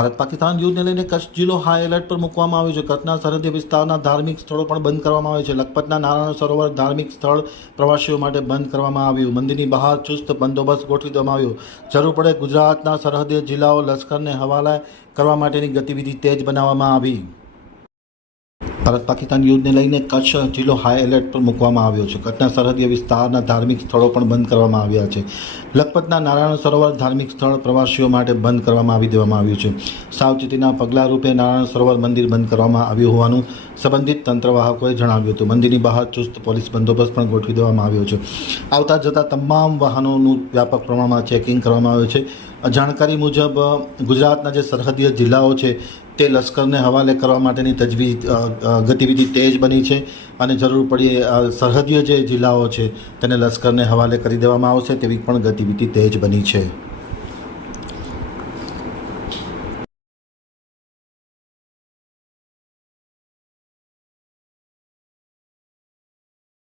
ભારત પાકિસ્તાન યુદ્ધને લઈને કચ્છ જિલ્લો high alert પર મૂકવામાં આવ્યો છે. કચ્છના સરહદી વિસ્તારના ધાર્મિક સ્થળો પણ બંધ કરવામાં આવે છે. લખપતના નારાયણ સરોવર ધાર્મિક સ્થળ પ્રવાસીઓ માટે બંધ કરવામાં આવ્યું. મંદિરની બહાર ચુસ્ત બંદોબસ્ત ગોઠવી દેવામાં આવ્યો. જરૂર પડે ગુજરાતના સરહદી જિલ્લાઓ લશ્કરને હવાલે કરવા માટેની ગતિવિધિ તેજ બનાવવામાં આવી. ભારત પાકિસ્તાન યુદ્ધને લઈને કચ્છ જિલ્લો હાઈ એલર્ટ પર મૂકવામાં આવ્યો છે. કચ્છના સરહદીય વિસ્તારના ધાર્મિક સ્થળો પણ બંધ કરવામાં આવ્યા છે. લખપતના નારાયણ સરોવર ધાર્મિક સ્થળ પ્રવાસીઓ માટે બંધ કરવામાં આવ્યું છે. સાવચેતીના પગલા રૂપે નારાયણ સરોવર મંદિર બંધ કરવામાં આવ્યું હોવાનું સંબંધિત તંત્રવાહકોએ જણાવ્યું હતું. મંદિરની બહાર ચુસ્ત પોલીસ બંદોબસ્ત પણ ગોઠવી દેવામાં આવ્યો છે. આવતા જતા તમામ વાહનોનું વ્યાપક પ્રમાણમાં ચેકિંગ કરવામાં આવ્યું છે. જાણકારી મુજબ ગુજરાતના જે સરહદીય જિલ્લાઓ છે તે લશ્કરને હવાલે કરવા માટેની ગતિવિધિ તેજ બની છે અને જરૂર પડીએ સરહદીય જે જિલ્લાઓ છે તેને લશ્કરને હવાલે કરી દેવામાં આવશે તેવી પણ ગતિવિધિ તેજ બની છે.